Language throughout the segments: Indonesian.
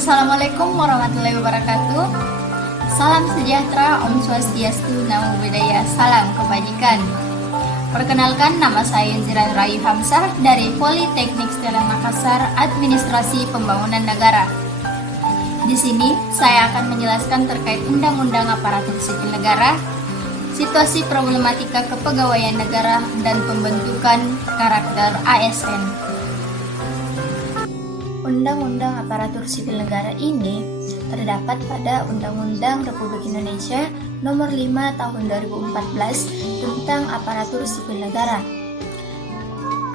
Assalamualaikum warahmatullahi wabarakatuh. Salam sejahtera, Om Swastiastu, Namo Buddhaya, salam kebajikan. Perkenalkan, nama saya Ziran Rayu Hamzah dari Politeknik Stella Makassar, Administrasi Pembangunan Negara. Di sini saya akan menjelaskan terkait Undang-Undang Aparatur Sipil Negara, situasi problematika kepegawaian negara, dan pembentukan karakter ASN. Undang-Undang Aparatur Sipil Negara ini terdapat pada Undang-Undang Republik Indonesia Nomor 5 Tahun 2014 tentang Aparatur Sipil Negara.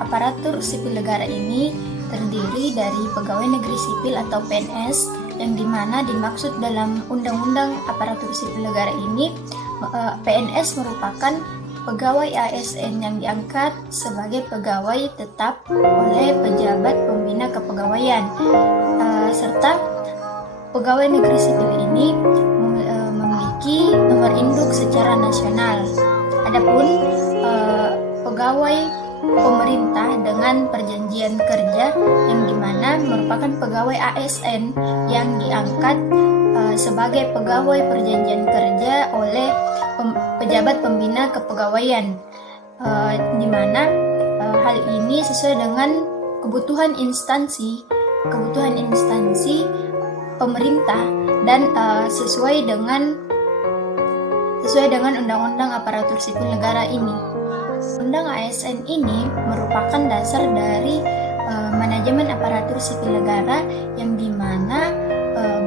Aparatur sipil negara ini terdiri dari pegawai negeri sipil atau PNS, yang dimana dimaksud dalam Undang-Undang Aparatur Sipil Negara ini PNS merupakan pegawai ASN yang diangkat sebagai pegawai tetap oleh pejabat pembina kepegawaian, serta pegawai negeri sipil ini memiliki nomor induk secara nasional. Adapun pegawai pemerintah dengan perjanjian kerja yang dimana merupakan pegawai ASN yang diangkat sebagai pegawai perjanjian kerja oleh pejabat pembina kepegawaian, di mana hal ini sesuai dengan kebutuhan instansi pemerintah dan sesuai dengan Undang-Undang Aparatur Sipil Negara ini. Undang ASN ini merupakan dasar dari manajemen aparatur sipil negara yang dimana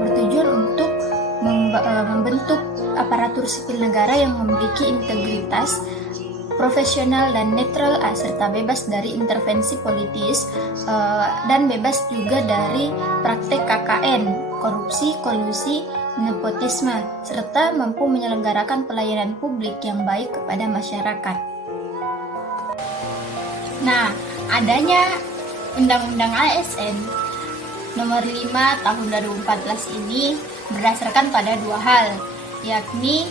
bertujuan untuk membentuk aparatur sipil negara yang memiliki integritas, profesional dan netral, serta bebas dari intervensi politis, dan bebas juga dari praktek KKN, korupsi, kolusi, nepotisme, serta mampu menyelenggarakan pelayanan publik yang baik kepada masyarakat. Nah, adanya Undang-Undang ASN Nomor 5 Tahun 2014 ini berdasarkan pada dua hal, yakni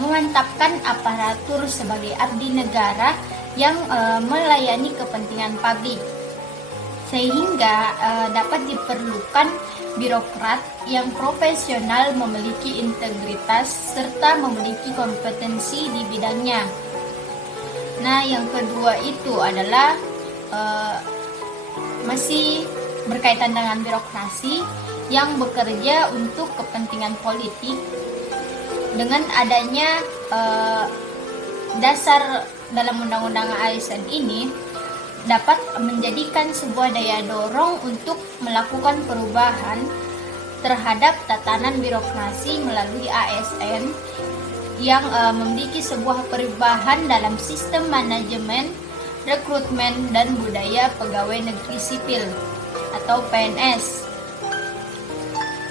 memantapkan aparatur sebagai abdi negara yang melayani kepentingan publik, sehingga dapat diperlukan birokrat yang profesional, memiliki integritas, serta memiliki kompetensi di bidangnya. Nah, yang kedua itu adalah masih berkaitan dengan birokrasi yang bekerja untuk kepentingan politik. Dengan adanya dasar dalam Undang-Undang ASN ini dapat menjadikan sebuah daya dorong untuk melakukan perubahan terhadap tatanan birokrasi melalui ASN yang memiliki sebuah perubahan dalam sistem manajemen, rekrutmen, dan budaya pegawai negeri sipil atau PNS.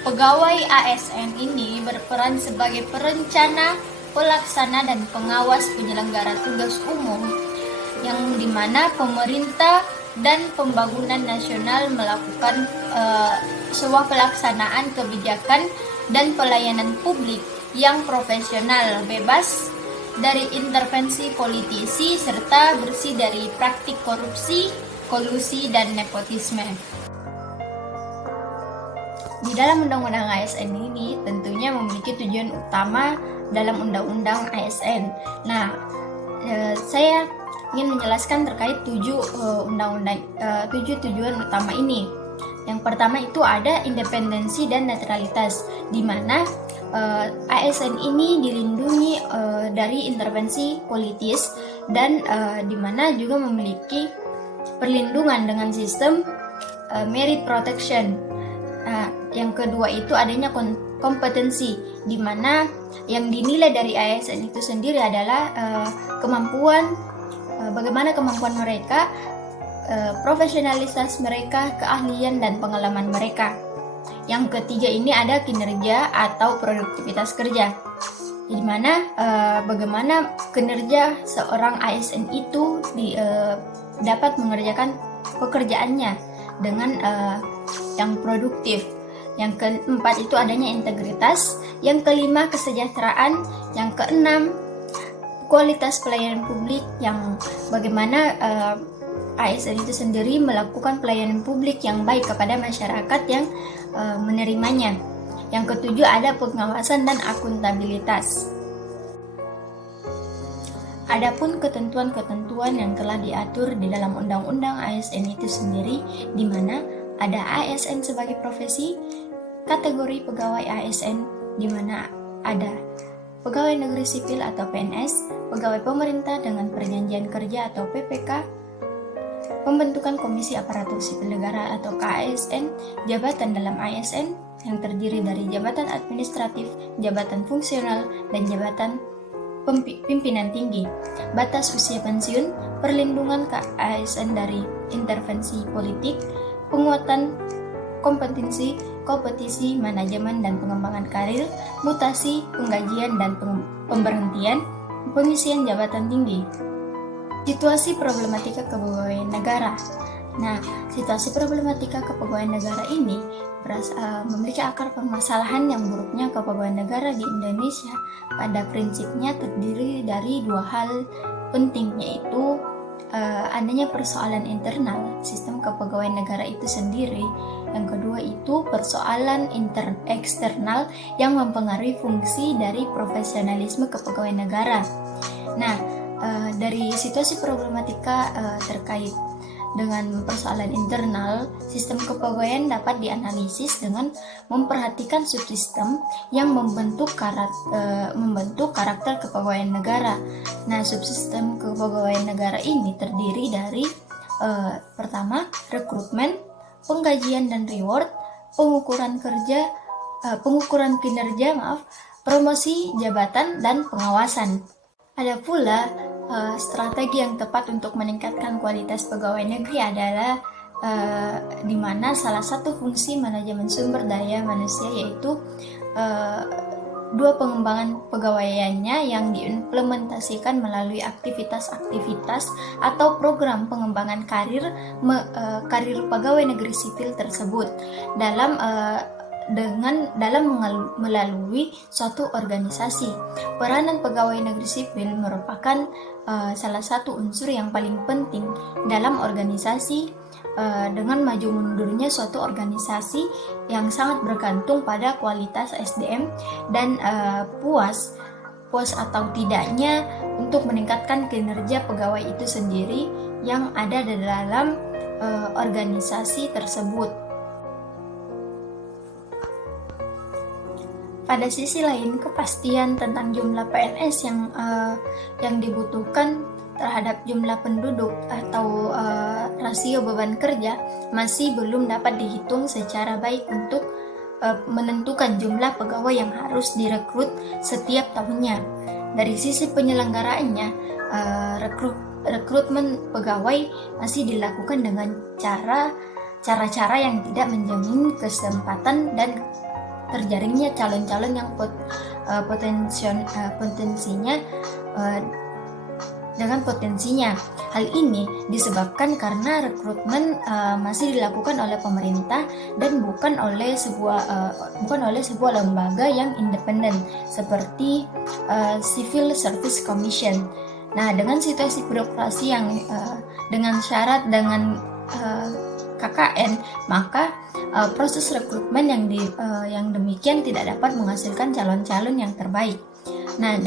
Pegawai ASN ini berperan sebagai perencana, pelaksana, dan pengawas penyelenggara tugas umum, yang dimana pemerintah dan pembangunan nasional melakukan sebuah pelaksanaan kebijakan dan pelayanan publik yang profesional, bebas dari intervensi politisi, serta bersih dari praktik korupsi, kolusi, dan nepotisme. Di dalam Undang-Undang ASN ini tentunya memiliki tujuan utama dalam Undang-Undang ASN. Nah, saya ingin menjelaskan terkait tujuh tujuan utama ini. Yang pertama itu ada independensi dan netralitas, di mana ASN ini dilindungi dari intervensi politis dan di mana juga memiliki perlindungan dengan sistem merit protection. Yang kedua itu adanya kompetensi, di mana yang dinilai dari ASN itu sendiri adalah bagaimana kemampuan mereka, profesionalitas mereka, keahlian dan pengalaman mereka. Yang ketiga ini ada kinerja atau produktivitas kerja, di mana bagaimana kinerja seorang ASN itu dapat mengerjakan pekerjaannya dengan yang produktif. Yang keempat itu adanya integritas, yang kelima kesejahteraan, yang keenam kualitas pelayanan publik, yang bagaimana ASN itu sendiri melakukan pelayanan publik yang baik kepada masyarakat yang menerimanya. Yang ketujuh ada pengawasan dan akuntabilitas. Adapun ketentuan-ketentuan yang telah diatur di dalam Undang-Undang ASN itu sendiri, di mana ada ASN sebagai profesi, kategori pegawai ASN, di mana ada pegawai negeri sipil atau PNS, pegawai pemerintah dengan perjanjian kerja atau PPK, pembentukan Komisi Aparatur Sipil Negara atau KASN, jabatan dalam ASN yang terdiri dari jabatan administratif, jabatan fungsional, dan jabatan pimpinan tinggi, batas usia pensiun, perlindungan KASN dari intervensi politik, penguatan kompetensi, kompetisi, manajemen dan pengembangan karir, mutasi, penggajian dan pemberhentian, pengisian jabatan tinggi. Situasi problematika kepegawaian negara. Nah, situasi problematika kepegawaian negara ini memiliki akar permasalahan yang buruknya kepegawaian negara di Indonesia. Pada prinsipnya terdiri dari dua hal penting, yaitu adanya persoalan internal sistem kepegawaian negara itu sendiri. Yang kedua itu persoalan eksternal yang mempengaruhi fungsi dari profesionalisme kepegawaian negara. Nah, dari situasi problematika terkait dengan persoalan internal, sistem kepegawaian dapat dianalisis dengan memperhatikan subsistem yang membentuk karakter kepegawaian negara. Nah, subsistem kepegawaian negara ini terdiri dari pertama, rekrutmen, penggajian dan reward, pengukuran kinerja, promosi jabatan dan pengawasan. Ada pula strategi yang tepat untuk meningkatkan kualitas pegawai negeri adalah di mana salah satu fungsi manajemen sumber daya manusia yaitu dua pengembangan pegawaiannya yang diimplementasikan melalui aktivitas-aktivitas atau program pengembangan karir pegawai negeri sipil tersebut dalam melalui suatu organisasi. Peranan pegawai negeri sipil merupakan salah satu unsur yang paling penting dalam organisasi. Dengan maju mundurnya suatu organisasi yang sangat bergantung pada kualitas SDM dan puas atau tidaknya untuk meningkatkan kinerja pegawai itu sendiri yang ada di dalam organisasi tersebut. Pada sisi lain, kepastian tentang jumlah PNS yang dibutuhkan terhadap jumlah penduduk atau rasio beban kerja masih belum dapat dihitung secara baik untuk menentukan jumlah pegawai yang harus direkrut setiap tahunnya. Dari sisi penyelenggaraannya, rekrutmen pegawai masih dilakukan dengan cara-cara yang tidak menjamin kesempatan dan terjaringnya calon-calon yang potensinya. Hal ini disebabkan karena rekrutmen masih dilakukan oleh pemerintah dan bukan oleh sebuah lembaga yang independen seperti Civil Service Commission. Nah, dengan situasi birokrasi yang dengan syarat dengan KKN, maka proses rekrutmen yang demikian tidak dapat menghasilkan calon-calon yang terbaik. Nah,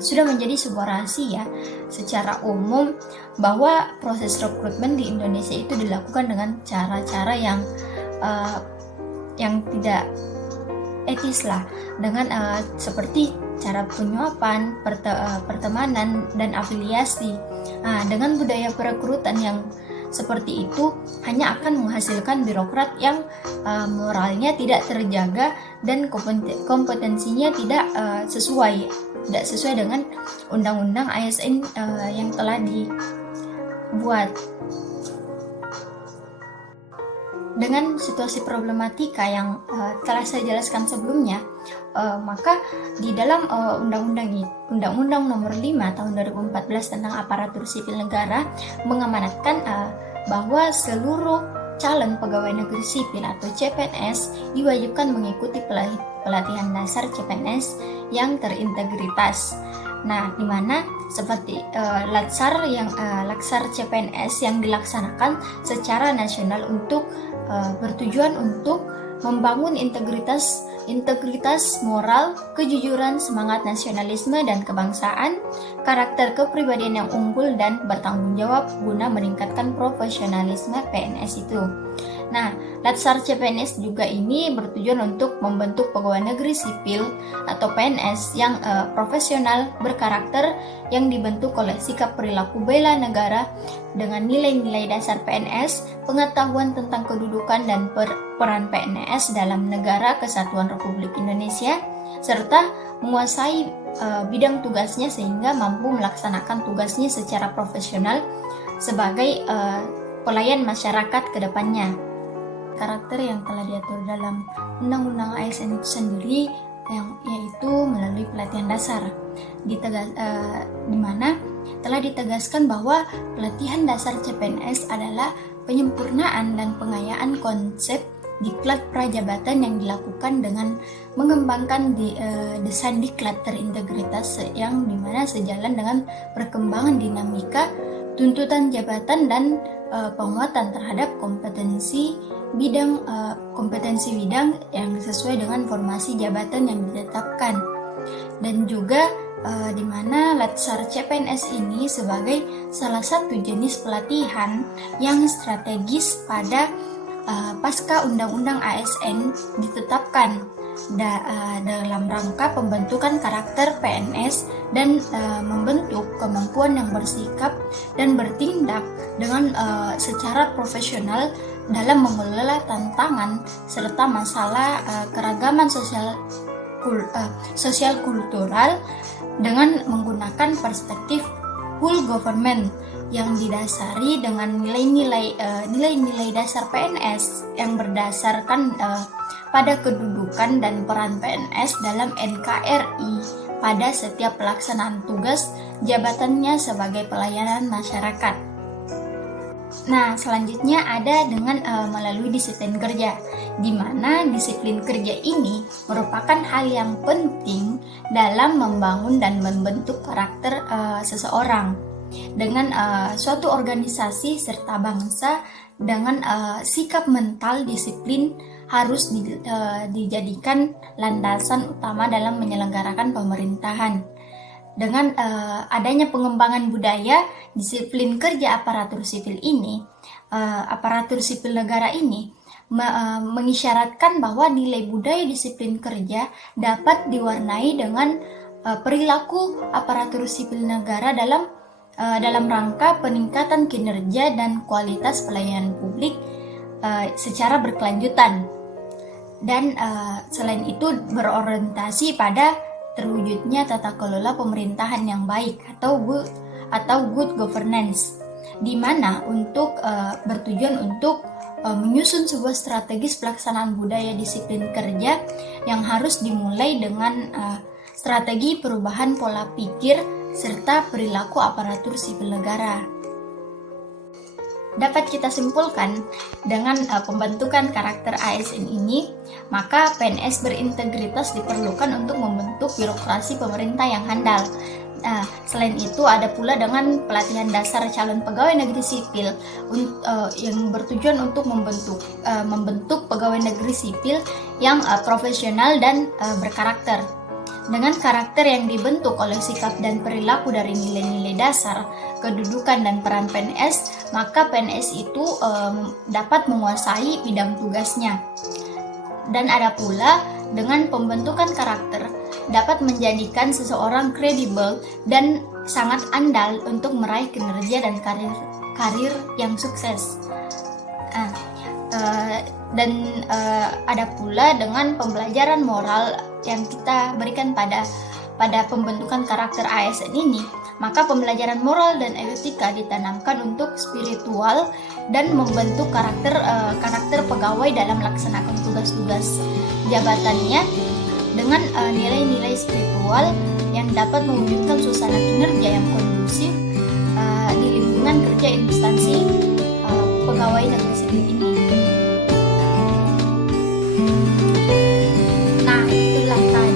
sudah menjadi sebuah rahasia secara umum bahwa proses rekrutmen di Indonesia itu dilakukan dengan cara-cara yang tidak etis lah, dengan seperti cara penyuapan, pertemanan dan afiliasi. Nah, dengan budaya perekrutan yang seperti itu hanya akan menghasilkan birokrat yang moralnya tidak terjaga dan kompetensinya tidak sesuai dengan undang-undang ASN yang telah dibuat. Dengan situasi problematika yang telah saya jelaskan sebelumnya, maka di dalam Undang-Undang Nomor 5 Tahun 2014 tentang Aparatur Sipil Negara mengamanatkan bahwa seluruh calon pegawai negeri sipil atau CPNS diwajibkan mengikuti pelatihan dasar CPNS yang terintegritas. Nah, di mana seperti laksar CPNS yang dilaksanakan secara nasional bertujuan untuk membangun integritas moral, kejujuran, semangat nasionalisme dan kebangsaan, karakter kepribadian yang unggul dan bertanggung jawab guna meningkatkan profesionalisme PNS itu. Nah, Latsar CPNS juga ini bertujuan untuk membentuk pegawai negeri sipil atau PNS yang profesional, berkarakter, yang dibentuk oleh sikap perilaku bela negara dengan nilai-nilai dasar PNS, pengetahuan tentang kedudukan dan peran PNS dalam negara kesatuan Republik Indonesia, serta menguasai bidang tugasnya sehingga mampu melaksanakan tugasnya secara profesional sebagai pelayan masyarakat ke depannya. Karakter yang telah diatur dalam Undang-Undang ASN itu sendiri yaitu melalui pelatihan dasar di mana telah ditegaskan bahwa pelatihan dasar CPNS adalah penyempurnaan dan pengayaan konsep diklat prajabatan yang dilakukan dengan mengembangkan desain diklat terintegritas yang dimana sejalan dengan perkembangan dinamika tuntutan jabatan dan penguatan terhadap kompetensi bidang yang sesuai dengan formasi jabatan yang ditetapkan, dan juga di mana Latsar CPNS ini sebagai salah satu jenis pelatihan yang strategis pada pasca Undang-Undang ASN ditetapkan dalam rangka pembentukan karakter PNS dan membentuk kemampuan yang bersikap dan bertindak dengan secara profesional dalam mengelola tantangan serta masalah keragaman sosial kultural dengan menggunakan perspektif whole government yang didasari dengan nilai-nilai dasar PNS yang berdasarkan pada kedudukan dan peran PNS dalam NKRI pada setiap pelaksanaan tugas jabatannya sebagai pelayanan masyarakat. Nah, selanjutnya ada dengan melalui disiplin kerja, di mana disiplin kerja ini merupakan hal yang penting dalam membangun dan membentuk karakter seseorang dengan suatu organisasi serta bangsa dengan sikap mental disiplin harus dijadikan landasan utama dalam menyelenggarakan pemerintahan. Dengan adanya pengembangan budaya disiplin kerja aparatur sipil ini, aparatur sipil negara ini mengisyaratkan bahwa nilai budaya disiplin kerja dapat diwarnai dengan perilaku aparatur sipil negara dalam rangka peningkatan kinerja dan kualitas pelayanan publik secara berkelanjutan, dan selain itu berorientasi pada terwujudnya tata kelola pemerintahan yang baik atau good governance, di mana bertujuan untuk menyusun sebuah strategis pelaksanaan budaya disiplin kerja yang harus dimulai dengan strategi perubahan pola pikir serta perilaku aparatur sipil negara. Dapat kita simpulkan dengan pembentukan karakter ASN ini, maka PNS berintegritas diperlukan untuk membentuk birokrasi pemerintah yang handal. Selain itu ada pula dengan pelatihan dasar calon pegawai negeri sipil yang bertujuan untuk membentuk pegawai negeri sipil yang profesional dan berkarakter. Dengan karakter yang dibentuk oleh sikap dan perilaku dari nilai-nilai dasar, kedudukan dan peran PNS, maka PNS itu dapat menguasai bidang tugasnya. Dan ada pula dengan pembentukan karakter dapat menjadikan seseorang kredibel dan sangat andal untuk meraih kinerja dan karir yang sukses. Ada pula dengan pembelajaran moral yang kita berikan pada pembentukan karakter ASN ini, maka pembelajaran moral dan etika ditanamkan untuk spiritual dan membentuk karakter pegawai dalam melaksanakan tugas-tugas jabatannya dengan nilai-nilai spiritual yang dapat mewujudkan suasana kinerja yang kondusif di lingkungan kerja instansi pegawai negeri sipil ini. Nah, itulah tadi